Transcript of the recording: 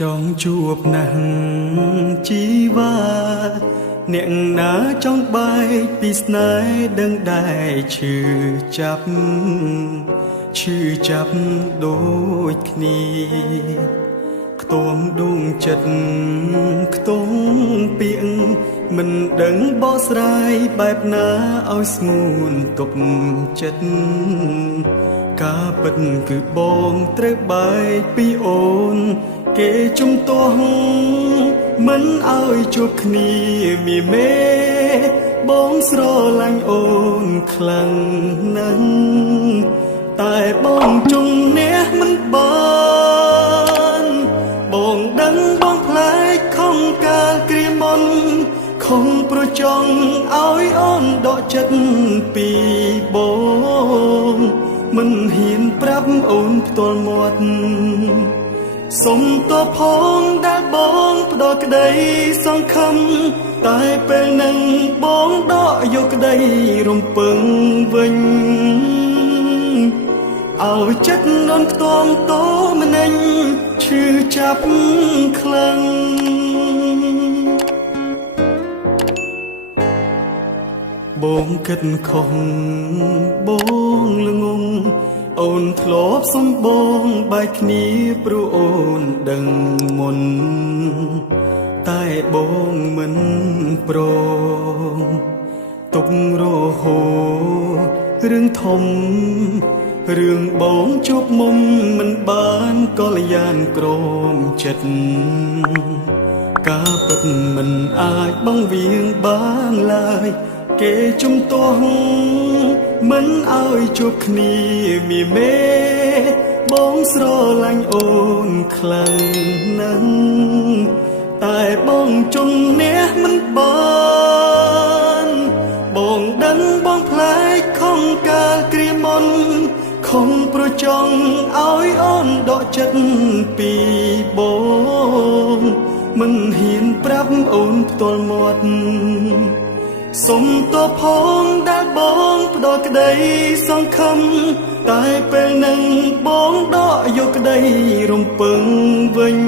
ចង់ជួបណាស់ជីវ៉ាអ្នកណាចង់បែកពីស្នេហ៍ដឹងដែរឈឺចាប់ដូចគ្នាខ្ទមដួងចិត្តខ្ទង់ពាក្យមិនដឹងបកស្រាយបែបណាឲ្យស្ងួនទុកចិត្តការពិតគឺបងត្រូវបែកពីអូនគេជំទាស់មិនឲ្យជួបគ្នាមីមេបងស្រឡាញ់អូនខ្លាំងណាស់តែបងជុំនេះមិនបានបងដឹងបងផ្លែកខំកាលគ្រាមុនខំប្រចង់ឲ្យអូនដកចិត្តពីបងមិនហ៊ានប្រាប់អូនផ្ទាល់មាត់សុំតបផងដែលបងផ្ដោក្តីសង្ឃឹមតែពេលនឹងបងដកយកក្តីរំពឹងវិញឲ្យចិត្តនន់ខ្ទមតោម្នេញឈឺចាប់ខ្លាំងបងគិតខុសបងល្ងងអូនធ្លាប់សំបងបែកគ្នាព្រោះអូនដឹងមុនតែបងមិនព្រមទុករហូតរឿងធំរឿងបងជួបមុំមិនបានកល្យានក្រមចិត្តការពិតមិនអាចបងវៀងបានឡើយគេជំទាស់មិនឲ្យជួបគ្នាមីមេបងស្រឡាញ់អូនខ្លាំងណាស់តែបងជុំនេះមិនបានបងដឹងបងផ្លែកខំកាលគ្រាមុនខំប្រចង់ឲ្យអូនដកចិត្តពីបងមិនហ៊ានប្រាប់អូនផ្ទាល់មាត់សុំតបផងដែលបងផ្ដោក្តីសង្ឃឹមតែពេលនឹងបងដកយកក្តីរំពឹងវិញ